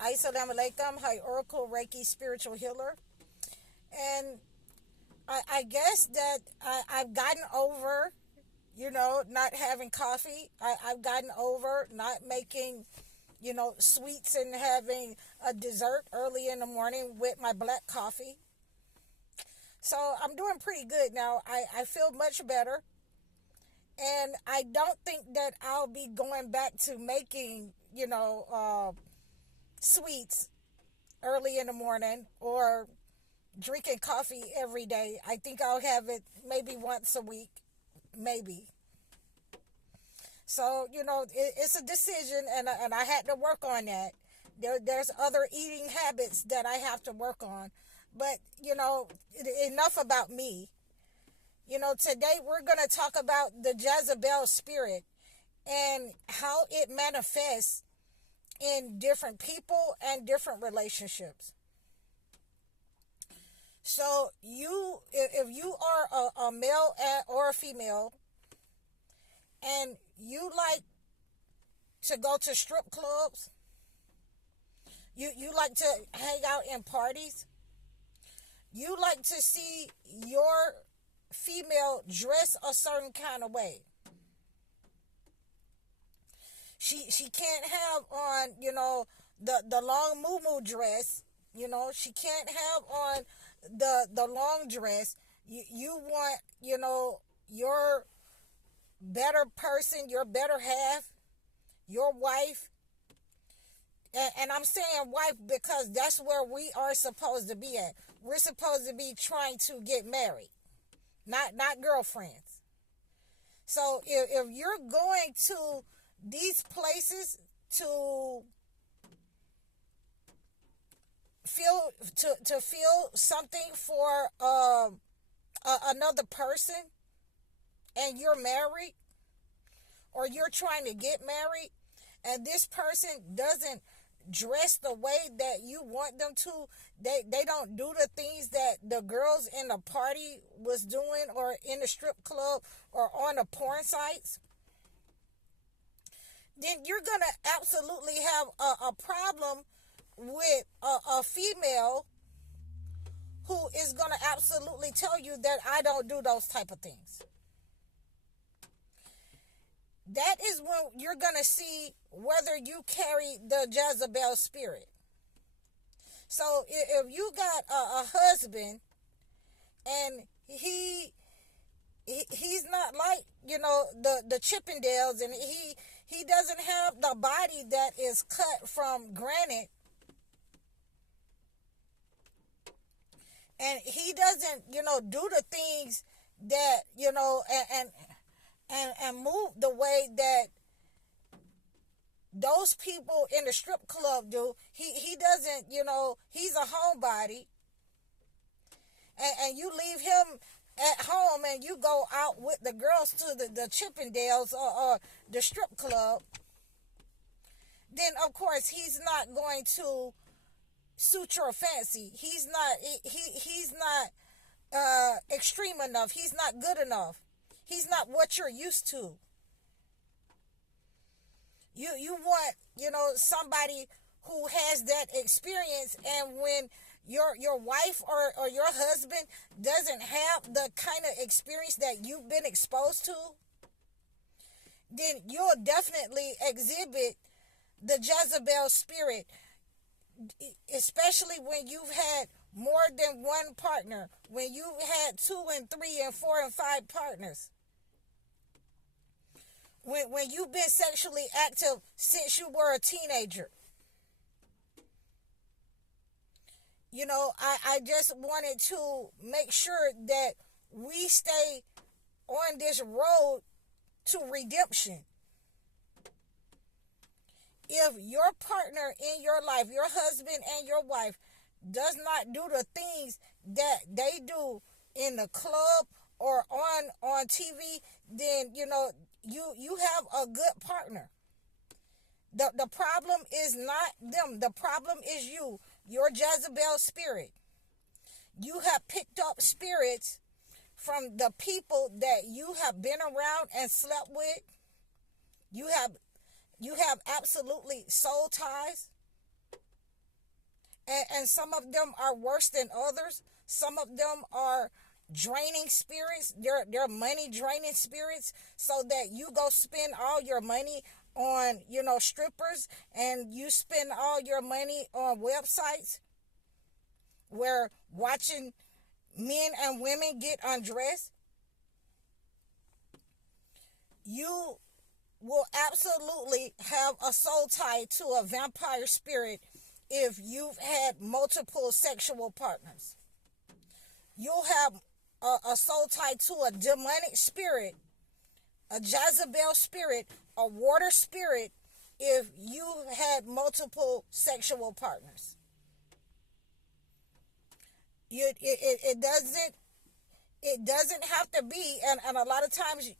Assalamu alaikum. Hi, Oracle Reiki Spiritual Healer. And I guess that I've gotten over, not having coffee. I've gotten over not making, sweets and having a dessert early in the morning with my black coffee. So I'm doing pretty good now. I feel much better. And I don't think that I'll be going back to making, sweets early in the morning or drinking coffee every day. I think I'll have it maybe once a week, maybe. So, it's a decision, and I had to work on that. There's other eating habits that I have to work on. But, enough about me. Today we're going to talk about the Jezebel spirit and how it manifests in different people and different relationships. So if you are a male or a female and you like to go to strip clubs, you like to hang out in parties, you like to see your female dress a certain kind of way. She can't have on, the long muumuu dress. She can't have on the long dress. You want, your better person, your better half, your wife. And I'm saying wife because that's where we are supposed to be at. We're supposed to be trying to get married, not girlfriends. So if you're going to these places to feel something for another person, and you're married or you're trying to get married, and this person doesn't dress the way that you want them to, they don't do the things that the girls in the party was doing or in the strip club or on the porn sites, then you're going to absolutely have a problem with a female who is going to absolutely tell you that I don't do those type of things. That is when you're going to see whether you carry the Jezebel spirit. So if you got a husband and he's not like, the Chippendales, and he doesn't have the body that is cut from granite, and he doesn't, do the things that, and move the way that those people in the strip club do. He doesn't, he's a homebody, and you leave him at home and you go out with the girls to the Chippendales or the strip club, then of course he's not going to suit your fancy. He's not extreme enough. He's not good enough. He's not what you're used to. You want, somebody who has that experience, and when your wife or your husband doesn't have the kind of experience that you've been exposed to, then you'll definitely exhibit the Jezebel spirit, especially when you've had more than one partner, when you've had 2 and 3 and 4 and 5 partners. When you've been sexually active since you were a teenager. I just wanted to make sure that we stay on this road to redemption. If your partner in your life, your husband and your wife, does not do the things that they do in the club or on TV, then, you have a good partner. The problem is not them. The problem is you, your Jezebel spirit. You have picked up spirits from the people that you have been around and slept with. You have absolutely soul ties. and some of them are worse than others. Some of them are draining spirits. They're money draining spirits, so that you go spend all your money on, strippers, and you spend all your money on websites where watching men and women get undressed. You will absolutely have a soul tie to a vampire spirit if you've had multiple sexual partners. You'll have a soul tie to a demonic spirit, a Jezebel spirit, a water spirit, if you've had multiple sexual partners. It doesn't have to be, and a lot of times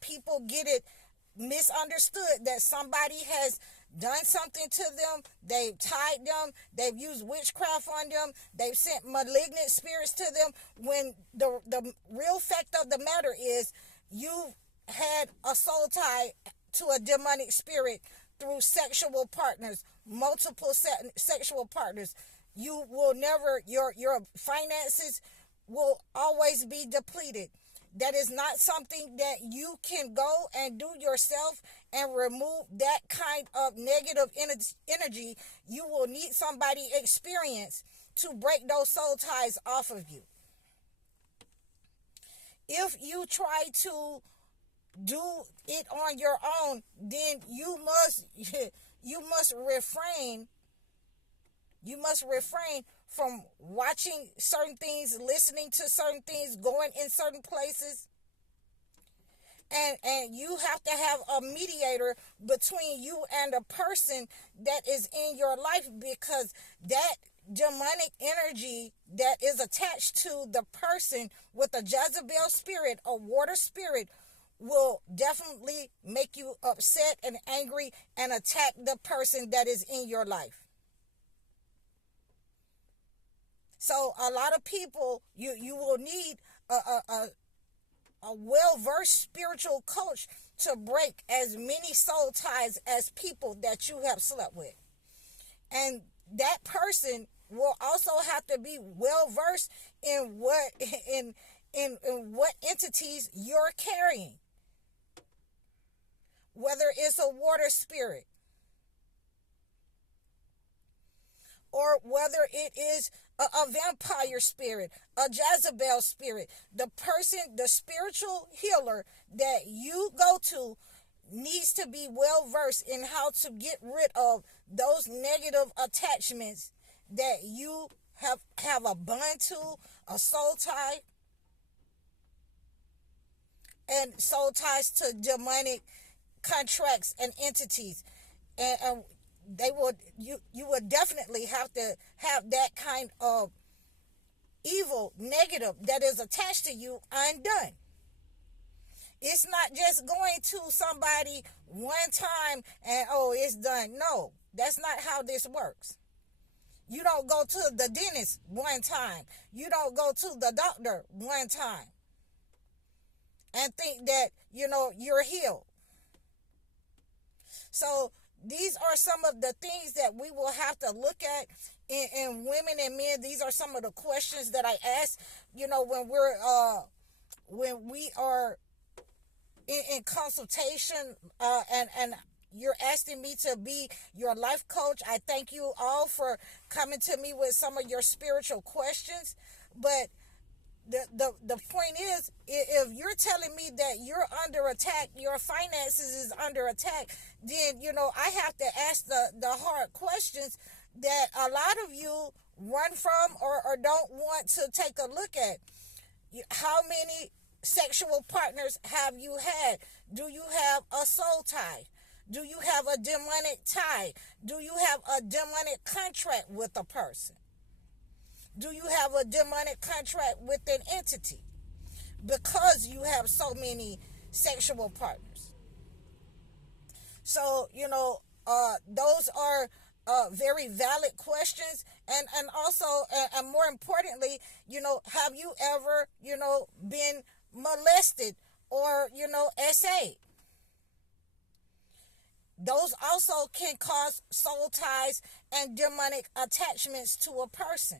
people get it misunderstood that somebody has done something to them, they've tied them, they've used witchcraft on them, they've sent malignant spirits to them, when the real fact of the matter is you've had a soul tie to a demonic spirit through sexual partners, multiple sexual partners. You will never, your finances will always be depleted. That is not something that you can go and do yourself and remove that kind of negative energy. You will need somebody experienced to break those soul ties off of you. If you try to do it on your own, then you must refrain. You must refrain from watching certain things, listening to certain things, going in certain places. And you have to have a mediator between you and a person that is in your life, because that demonic energy that is attached to the person with a Jezebel spirit, a water spirit, will definitely make you upset and angry and attack the person that is in your life. So a lot of people, you will need a well-versed spiritual coach to break as many soul ties as people that you have slept with. And that person will also have to be well-versed in what entities you're carrying. Whether it's a water spirit, or whether it is a vampire spirit, a Jezebel spirit. The person, the spiritual healer that you go to, needs to be well versed in how to get rid of those negative attachments that you have a bond to, a soul tie, and soul ties to demonic contracts and entities. And you would definitely have to have that kind of evil, negative that is attached to you undone. It's not just going to somebody one time and, oh, it's done. No, that's not how this works. You don't go to the dentist one time. You don't go to the doctor one time and think that, you're healed. So these are some of the things that we will have to look at in women and men. These are some of the questions that I ask, when we are in consultation, and you're asking me to be your life coach. I thank you all for coming to me with some of your spiritual questions. But the point is, if you're telling me that you're under attack, your finances is under attack, then, I have to ask the hard questions that a lot of you run from or don't want to take a look at. How many sexual partners have you had? Do you have a soul tie? Do you have a demonic tie? Do you have a demonic contract with a person? Do you have a demonic contract with an entity? Because you have so many sexual partners. So, those are very valid questions. And also, and more importantly, have you ever, been molested or, SA? Those also can cause soul ties and demonic attachments to a person.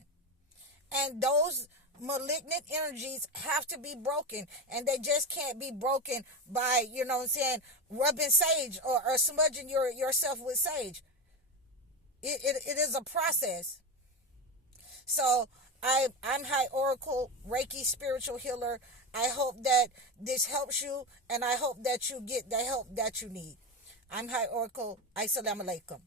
And those malignant energies have to be broken, and they just can't be broken by, you know what I'm saying, rubbing sage or smudging yourself with sage. It is a process. So I'm High Oracle, Reiki spiritual healer. I hope that this helps you, and I hope that you get the help that you need. I'm High Oracle. Assalamu alaikum.